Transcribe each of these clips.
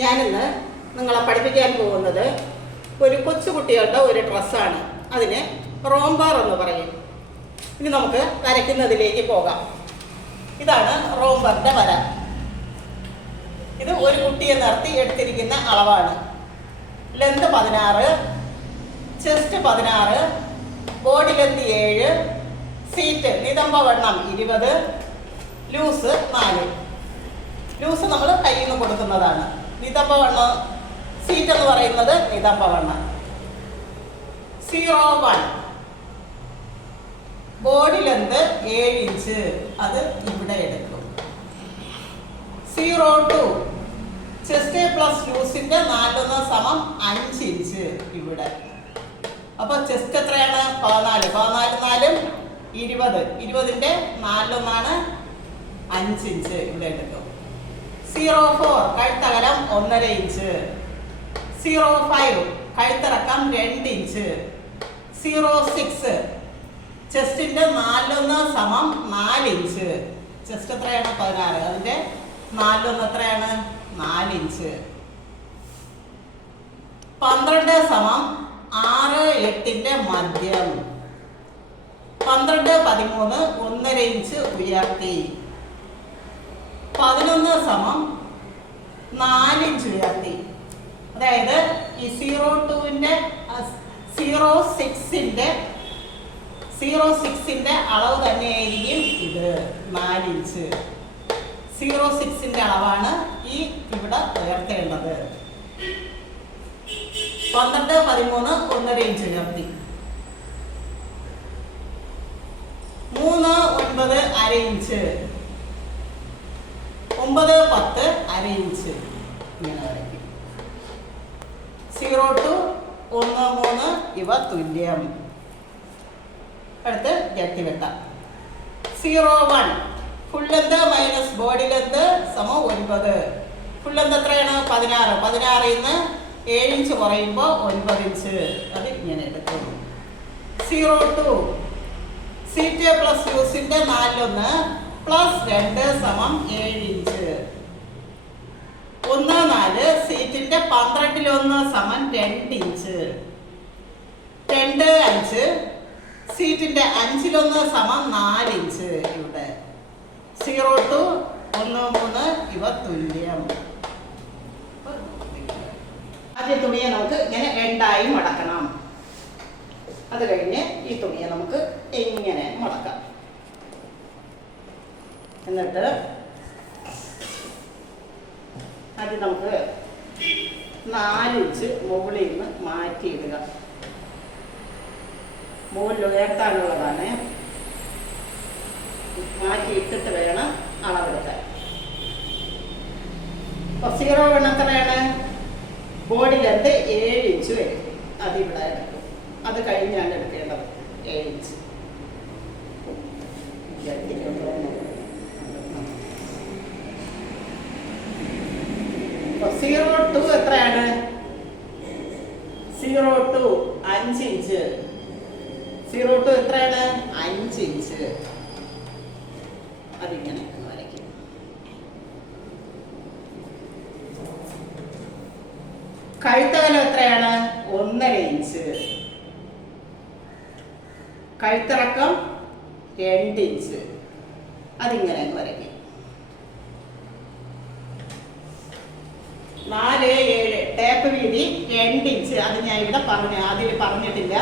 ഞാനിന്ന് നിങ്ങളെ പഠിപ്പിക്കാൻ പോകുന്നത് ഒരു കൊച്ചുകുട്ടികളുടെ ഒരു ഡ്രസ്സാണ്. അതിന് റോംബർ എന്ന് പറയും. ഇനി നമുക്ക് വരയ്ക്കുന്നതിലേക്ക് പോകാം. ഇതാണ് റോംബറിൻ്റെ വര. ഇത് ഒരു കുട്ടിയെ നിർത്തി എടുത്തിരിക്കുന്ന അളവാണ്. Length 16, chest 16, body length 7, seat നിതംബ വണ്ണം 20, ലൂസ് 4. ലൂസ് നമ്മൾ കയ്യിൽ നിന്ന് കൊടുക്കുന്നതാണ്. നിതംബ വണ്ണം സീറ്റ് എന്ന് പറയുന്നത് നിതംബ വണ്ണം. 01 ബോഡി ലെന്ത് 7 ഇഞ്ച്, അത് ഇവിടെ എടുക്കും. 02 ചെസ്റ്റ് പ്ലസ് ലൂസിന്റെ 4 സമം 5 ഇഞ്ച് ഇവിടെ. അപ്പൊ ചെസ്റ്റ് എത്രയാണ്? 14. 14 4 20ന്റെ 4 5 ഇഞ്ച് ഇവിടെ എടുക്കും. 04 കഴുത്തകലം 1.5 ഇഞ്ച്. 05 കഴുത്തിറക്കം 2 ഇഞ്ച്. 06 ചെസ്റ്റിന്റെ 4 സമം 4 ഇഞ്ച്. ചെസ്റ്റ് എത്രയാണ്? 16. അതിന്റെ 4 എത്രയാണ്? 4 ഇഞ്ച്. 12 സമം 6 8ന്റെ മധ്യം. 12 13 1.5 ഇഞ്ച് ഉയർത്തി. 11 സമം 4 ഇഞ്ച് ഉയർത്തി. അതായത് ഈ 06ന്റെ അളവ് തന്നെയായിരിക്കും ഇത് 4 ഇഞ്ച്. 06ന്റെ അളവാണ് ഈ ഇവിടെ ഉയർത്തേണ്ടത്. 12 13 1.5 ഇഞ്ച് ഉയർത്തി. 3 9 1/2 ഇഞ്ച്. 9 10 1/2 ഇഞ്ച് ഇങ്ങനെ വരയ്ക്കും. 02 1 3 ഇവ തുല്യം. അടുത്ത് ജട്ടി വെട്ടാം. 01 full length minus body length സമം 9. ഫുൾ ലെന്ത് എത്രയാണ്? 16. 16ൽ നിന്ന് 7 ഇഞ്ച് കുറയുമ്പോൾ 9 ഇഞ്ച്, അത് ഇങ്ങനെ എടുക്കും. 02 സീറ്റ് പ്ലസ് ലൂസിന്റെ 4 പ്ലസ് 2 സമം 7 ഇഞ്ച്. 14 സീറ്റിന്റെ 12ൽ 1 സമം 2 ഇഞ്ച്. 2 5 സീറ്റിന്റെ 5ൽ 1 സമം 4 ഇഞ്ച് ഇവിടെ. 02 1 3 ഇവ തുല്യം. ആദ്യ തുണിയെ നമുക്ക് ഇങ്ങനെ രണ്ടായി മടക്കണം. അത് കഴിഞ്ഞ് ഈ തുണിയെ നമുക്ക് ഇങ്ങനെ മടക്കാം. എന്നിട്ട് ആദ്യം നമുക്ക് 4 ഇഞ്ച് മുകളിൽ നിന്ന് മാറ്റിയിടുക. മുകളിൽ ഉയർത്താനുള്ളതാണ്. മാറ്റിയിട്ടിട്ട് വേണം അളവെടുക്കാൻ. അപ്പോൾ 01 എത്രയാണ്? ബോഡി ലെന്ത് 7 ഇഞ്ച് വരും. അതിവിടെ എടുക്കും. അത് കഴിഞ്ഞാണ് എടുക്കേണ്ടത് 7 ഇഞ്ച്. 02 എത്രയാണ്? 02 5 ഇഞ്ച്. 02 എത്രയാണ്? 5 ഇഞ്ച്. അതിങ്ങനെ വരയ്ക്കും. കഴുത്തകലം എത്രയാണ്? 1.5 ഇഞ്ച്. കഴുത്തിറക്കം 2 ഇഞ്ച്. അതിങ്ങനെ വരയ്ക്കും. 4 7 ടേപ്പ് വീതി 2 ഇഞ്ച്. അത് ഞാൻ ഇവിടെ ആദ്യം പറഞ്ഞിട്ടില്ല.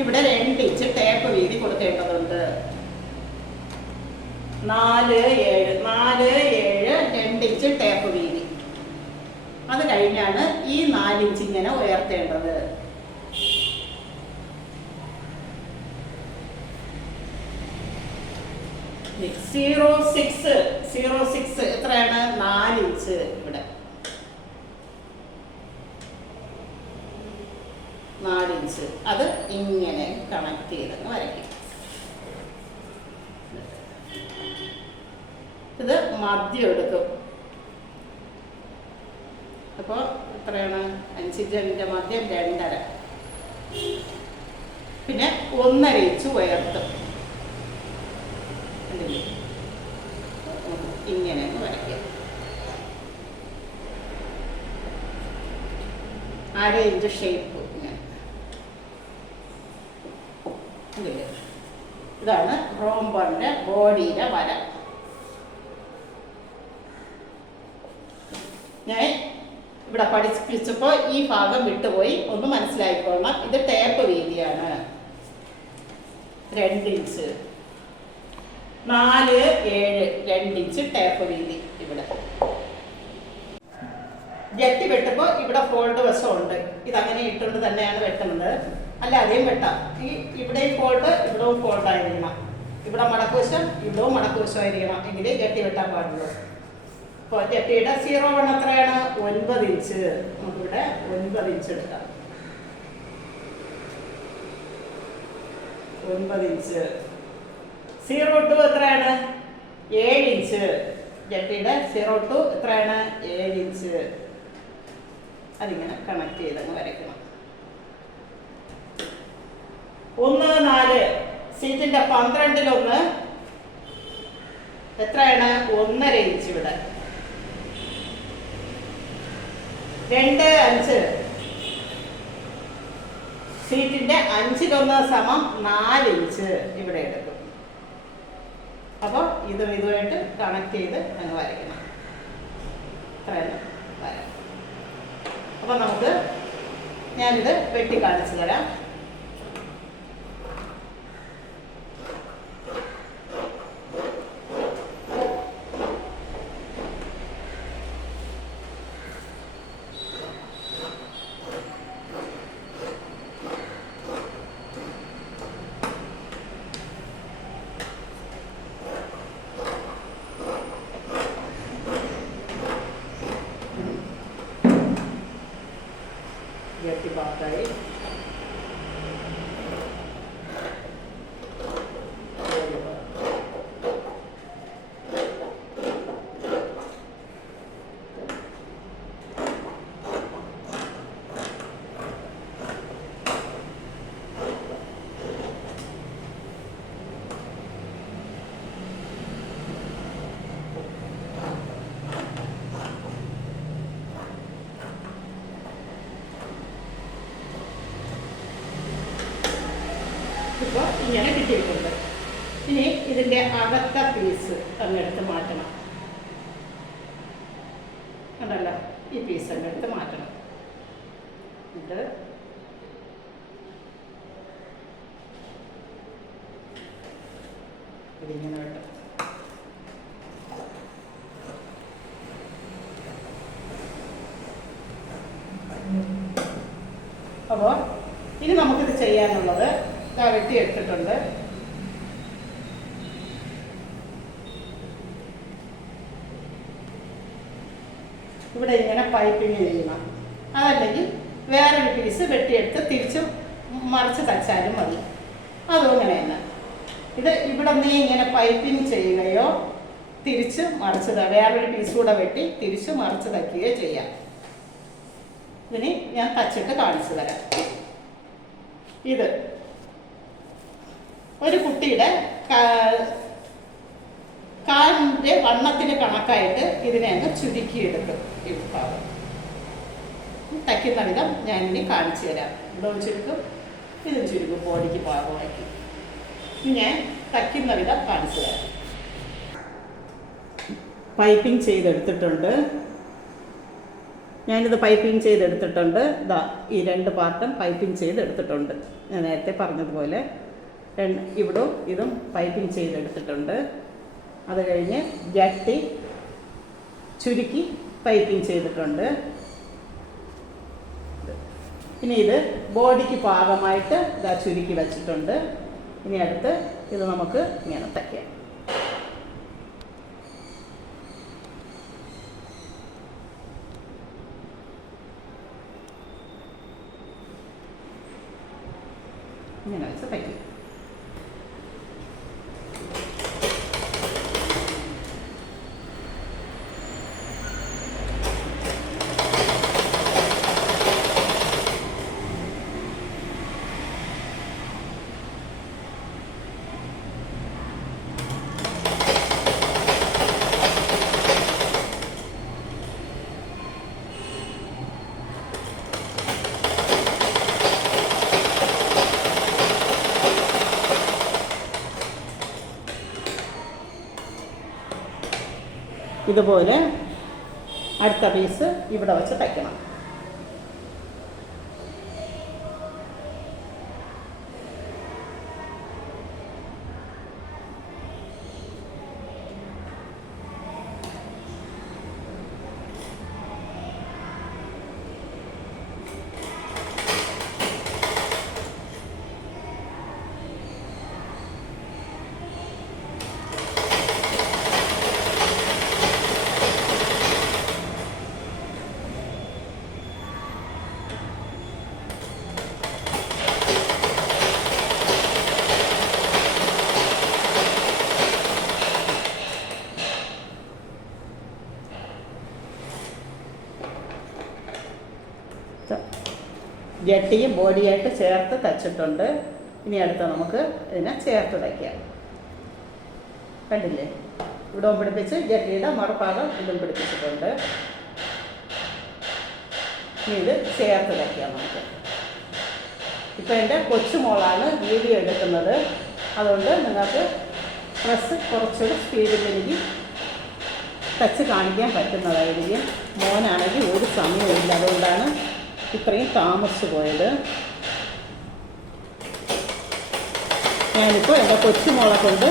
ഇവിടെ 2 ഇഞ്ച് ടേപ്പ് വീതി കൊടുക്കേണ്ടതുണ്ട്. 4 7 2 ഇഞ്ച് ടേപ്പ് വീതി. അത് കഴിഞ്ഞാണ് ഈ 4 ഇഞ്ച് ഇങ്ങനെ ഉയർത്തേണ്ടത്. സീറോ സിക്സ് എത്രയാണ്? 4 ഇഞ്ച് ഇവിടെ. 4 ഇഞ്ച്. അത് ഇങ്ങനെ കണക്ട് ചെയ്തെന്ന് വരയ്ക്കും. ഇത് മധ്യം എടുക്കും. അപ്പോൾ എത്രയാണ്? 5 ഇഞ്ചിൻ്റെ മധ്യം 2.5. പിന്നെ 1.5 ഇഞ്ച് ഉയർത്തും. ഇങ്ങനെ വരയ്ക്കും. 1/2 ഇഞ്ച് ഷേപ്പ് ഇങ്ങനെ. ഇതാണ് റോംബറിൻ്റെ ബോഡിയിലെ വര. ഞാൻ ഇവിടെ പഠിപ്പിച്ചപ്പോൾ ഈ ഭാഗം വിട്ടുപോയി, ഒന്ന് മനസ്സിലായിക്കൊള്ളണം. ഇത് ടേപ്പ് വീതിയാണ് 2 ഇഞ്ച്, 4, 7, 2 ഇഞ്ച് ടേപ്പ് വീതി. ഇവിടെ ജട്ടി വെട്ടുമ്പോൾ ഇവിടെ ഫോൾഡ് വശമുണ്ട്. ഇതങ്ങനെ ഇട്ടുകൊണ്ട് തന്നെയാണ് വെട്ടുന്നത്, അല്ലാതെയും വെട്ടാം. ഇവിടെയും ഫോൾഡ്, ഇവിടവും ഫോൾഡ് ആയിരിക്കണം. ഇവിടെ മടക്കുവശം, ഇവിടവും മടക്കുവശമായിരിക്കണം, എങ്കിലേ ജട്ടി വെട്ടാൻ പാടുള്ളൂ. അപ്പോൾ ജട്ടിയുടെ 0 എത്രയാണ്? 9 ഇഞ്ച്. നമുക്കിവിടെ 9 ഇഞ്ച് എടുക്കാം. 9 ഇഞ്ച്. 0 എത്രയാണ്? 7 ഇഞ്ച്. ജട്ടിയുടെ 0 എത്രയാണ്? 7 ഇഞ്ച്. അതിങ്ങനെ കണക്ട് ചെയ്തങ്ങ് വരയ്ക്കണം. 1, 4 സീറ്റിന്റെ 12-1 എത്രയാണ്? 1.5 ഇഞ്ച്. ഇവിടെ 2, 5 സീറ്റിന്റെ 5-1 സമം 4 ഇഞ്ച് ഇവിടെ എടുക്കും. അപ്പോൾ ഇതുമായിട്ട് കണക്ട് ചെയ്ത് അങ്ങ് വരയ്ക്കണം. ഇത്രയാണ് വരാം. അപ്പം നമുക്ക് ഞാനിത് വെട്ടി കാണിച്ചു തരാം. जटी भागाई ഇപ്പോൾ ഇങ്ങനെ കിട്ടിയിട്ടുണ്ട്. ഇനി ഇതിൻ്റെ അകത്ത പീസ് അങ്ങെടുത്ത് മാറ്റണം. കണ്ടല്ലോ, ഈ പീസ് അങ്ങെടുത്ത് മാറ്റണം. ഇത് ഇതിങ്ങനെ വെട്ടും. അപ്പോൾ ഇനി നമുക്കിത് ചെയ്യാനുള്ളത് വെട്ടി എടുത്തിട്ടുണ്ട്. ഇവിടെ ഇങ്ങനെ പൈപ്പിങ് ചെയ്യണം. അതല്ലെങ്കിൽ വേറൊരു പീസ് വെട്ടിയെടുത്ത് തിരിച്ച് മറിച്ച് തച്ചാലും മതി. അതും ഇങ്ങനെ തന്നെ. ഇത് ഇവിടെ നീ ഇങ്ങനെ പൈപ്പിങ് ചെയ്യുകയോ തിരിച്ച് മറിച്ച് വേറൊരു പീസ് കൂടെ വെട്ടി തിരിച്ച് മറിച്ച് തയ്ക്കുകയോ ചെയ്യാം. ഇനി ഞാൻ തച്ചിട്ട് കാണിച്ചു തരാം. ഇത് ഒരു കുട്ടിയുടെ കാലിൻ്റെ വണ്ണത്തിന് കണക്കായിട്ട് ഇതിനെ അങ്ങ് ചുരുക്കിയെടുക്കും. ഈ ഭാഗം തയ്ക്കുന്ന വിധം ഞാനിനി കാണിച്ചു തരാം. ഇവിടവും ചുരുക്കും, ഇതും ചുരുക്കും, ബോഡിക്ക് പാകമാക്കി. ഞാൻ തയ്ക്കുന്ന വിധം കാണിച്ചു തരാം. പൈപ്പിംഗ് ചെയ്തെടുത്തിട്ടുണ്ട്. ഞാനിത് പൈപ്പിംഗ് ചെയ്തെടുത്തിട്ടുണ്ട്. ഇതാ ഈ 2 പാർട്ടും പൈപ്പിംഗ് ചെയ്തെടുത്തിട്ടുണ്ട്. ഞാൻ നേരത്തെ പറഞ്ഞതുപോലെ ഇവിടും ഇതും പൈപ്പിംഗ് ചെയ്തെടുത്തിട്ടുണ്ട്. അത് കഴിഞ്ഞ് ജട്ടി ചുരുക്കി പൈപ്പിംഗ് ചെയ്തിട്ടുണ്ട്. ഇനി ഇത് ബോഡിക്ക് പാകമായിട്ട് ഇതാ ചുരുക്കി വച്ചിട്ടുണ്ട്. ഇനി അടുത്ത് ഇത് നമുക്ക് ഇങ്ങനെ തയ്ക്കാം. ഇങ്ങനെ വെച്ച് തയ്ക്കും. ഇതുപോലെ അടുത്ത പീസ് ഇവിടെ വെച്ച് തയ്ക്കണം. ജട്ടിയും ബോഡിയായിട്ട് ചേർത്ത് തച്ചിട്ടുണ്ട്. ഇനി അടുത്ത നമുക്ക് ഇതിനെ ചേർത്ത് തയ്ക്കാം. കണ്ടില്ലേ, ഇവിടവും പിടിപ്പിച്ച് ജട്ടിയുടെ മറുഭാഗം ഇതും പിടിപ്പിച്ചിട്ടുണ്ട്. ഇനി ഇത് ചേർത്ത് തയ്ക്കാം നമുക്ക്. ഇപ്പോൾ എൻ്റെ കൊച്ചുമോളാണ് വീഡിയോ എടുക്കുന്നത്, അതുകൊണ്ട് നിങ്ങൾക്ക് ഡ്രസ്സ് കുറച്ചുകൂടി സ്പീഡിൽ എനിക്ക് തച്ച് കാണിക്കാൻ പറ്റുന്നതായിരിക്കും. മോനാണെങ്കിൽ ഒരു സമയമില്ല, അതുകൊണ്ടാണ് ഇത്രയും താമസിച്ചു പോയത്. ഞാനിപ്പോൾ എൻ്റെ കൊച്ചുമോളെ കൊണ്ട്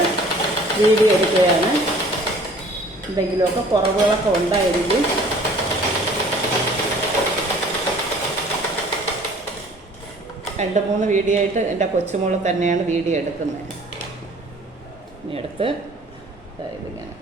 വീഡിയോ എടുക്കുകയാണ്. എന്തെങ്കിലുമൊക്കെ കുറവുകളൊക്കെ ഉണ്ടായിരിക്കും. രണ്ട് മൂന്ന് വീഡിയോ ആയിട്ട് എൻ്റെ കൊച്ചുമോൾ തന്നെയാണ് വീഡിയോ എടുക്കുന്നത്. ഇനി എടുത്ത് ഇതിങ്ങനെ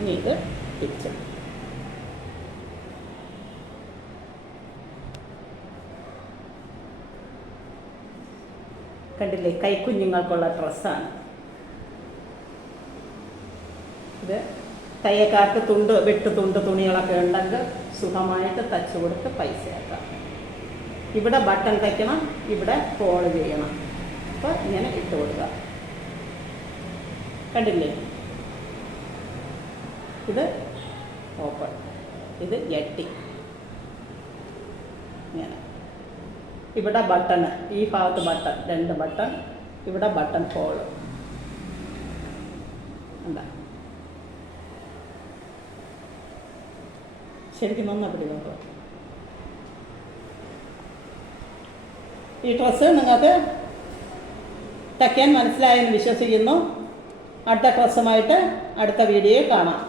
ഇനി ഇത് തിരിച്ചു. കണ്ടില്ലേ, കൈക്കുഞ്ഞുങ്ങൾക്കുള്ള ഡ്രസ്സാണ് ഇത്. തയ്യക്കാർക്ക് വെട്ടുതുണ്ട് തുണികളൊക്കെ ഉണ്ടെങ്കിൽ സുഖമായിട്ട് തച്ചു കൊടുത്ത് പൈസ ആക്കാം. ഇവിടെ ബട്ടൺ തയ്ക്കണം, ഇവിടെ ഫോൾ ചെയ്യണം. അപ്പോൾ ഇങ്ങനെ ഇട്ട് കൊടുക്കുക. കണ്ടില്ലേ, ഇത് ഓപ്പൺ, ഇത് ജട്ടി. ഇങ്ങനെ ഇവിടെ ബട്ടൺ, ഈ ഭാഗത്ത് ബട്ടൺ, 2 ബട്ടൺ, ഇവിടെ ബട്ടൺ ഹോൾ. എന്താ ശരിക്കും നന്നപ്പടി നോക്കുക. ഈ ഡ്രസ്സ് നിങ്ങൾക്ക് തയ്ക്കാൻ മനസ്സിലായെന്ന് വിശ്വസിക്കുന്നു. അടുത്ത ഡ്രസ്സുമായിട്ട് അടുത്ത വീഡിയോയിൽ കാണാം.